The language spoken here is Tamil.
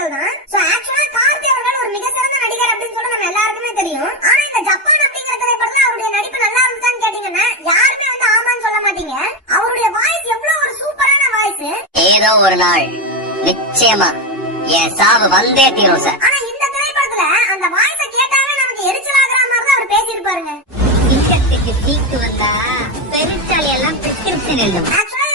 அவர்கள் தான். சோ ஆக்சுவலா கார்த்தி அவர்கள் ஒரு மிக சிறந்த நடிகர் அப்படின்னு சொல்ல நம்ம எல்லாருக்குமே தெரியும். ஆனா இந்த ஜப்பான் அப்படிங்கிற திரைப்படத்துல அவருடைய நடிப்பு நல்லா இருந்துச்சான்னு கேட்டீங்கன்னா யாருமே வந்து ஆமான்னு சொல்ல மாட்டீங்க. அவருடைய வாய்ஸ் எவ்வளவு ஒரு சூப்பரான வாய்ஸ். ஏதோ ஒரு நாள் நிச்சயமா என் சாவு வந்தே தீரும் சார். ஆனா இந்த திரைப்படத்துல அந்த வாய்ஸ கேட்டாலே நமக்கு எரிச்சலாகிற மாதிரி தான் அவர் பேசியிருப்பாருங்க. சிங்கத்துக்கு சீக்கு வந்தா பெருச்சாலி எல்லாம் பிரிஸ்கிரிப்ஷன் எழுதும். ஆக்சுவலா